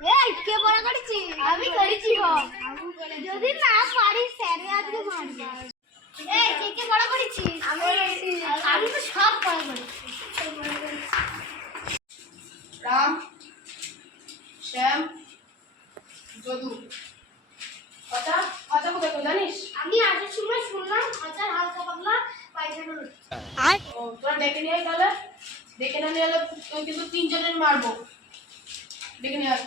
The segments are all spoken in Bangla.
এই কে বড় করেছি? আমি করেছি গো। যদি না পারিস স্যার আজকে মারবে। এই কে বড় করেছি? আমি করেছি। আমি তো সব বড় করেছি। রাম, শ্যাম, যদু। কথা কথা কোথায় গো জানিস? আমি আসার সময় শুনলাম আচার হালকা পাতলা পায়খানা হচ্ছে। ও তোরা ডেকে নিয়ে আয় তাহলে। ডেকে না নিয়ে এলে তুই কিন্তু তিনজনের মারবো। ডেকে নিয়ে আয়।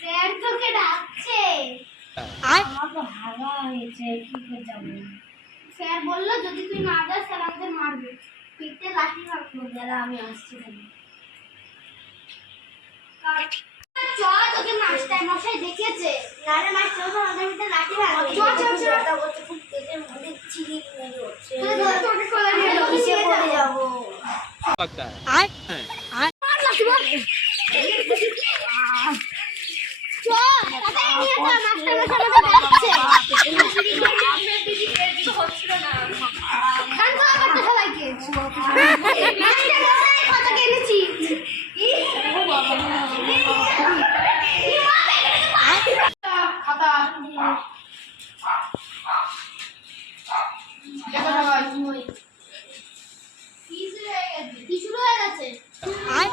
স্যার তোকে ডাকছে। আমার তো হাগা হয়েছে, কি করে যাবো? স্যার বললো যদি তুই না যাস তাহলে আমাদের মারবে। পিঠে লাঠি মারবো। দাদা আমি আসছি তাহলে। চ তোকে মাস্টার মশাই দেখেছে। নারে মাস্টার মশাই আমাদের পিঠে লাঠি মারবে। চ চ চ দাদা বলতে খুব পেটের মধ্যে চিড়ি মেরে হচ্ছে। তুই ধর তোকে কোলে নিয়ে যাবো। কিসে করে যাবো? लगता है आय মার লাঠি মার। চ তাড়াতাড়ি নিয়ে যা মাস্টার মশাই আমাদের ডাকছে। হচ্ছিল না। কান তো করতে সবাইকে। মাস্টার মশাই কত কেনেছি। খাতা লেখো সবাই। কি শুরু হয়ে গেছে? आय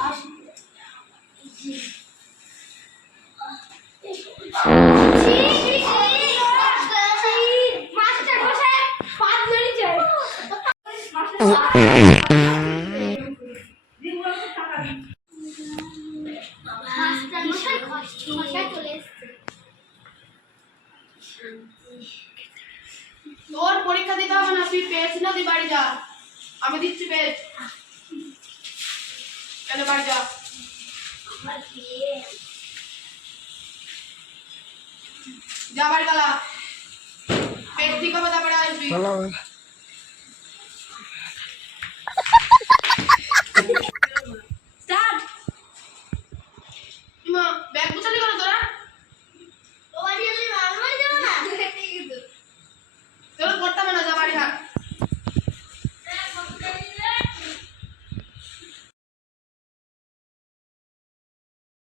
মাস্টার মশাই পাত মেরেছে। মাস্টার মশাই মশাই চলে এসেছে। তোর পরীক্ষা দিতে হবে না, তুই পেয়েছিস না, তুই বাড়ি যা। আমি দিচ্ছি পেজ। চলে বাড়ি যা। যা বাড়ি গালা। পেজ ঠিক হবে তারপরে আসবি।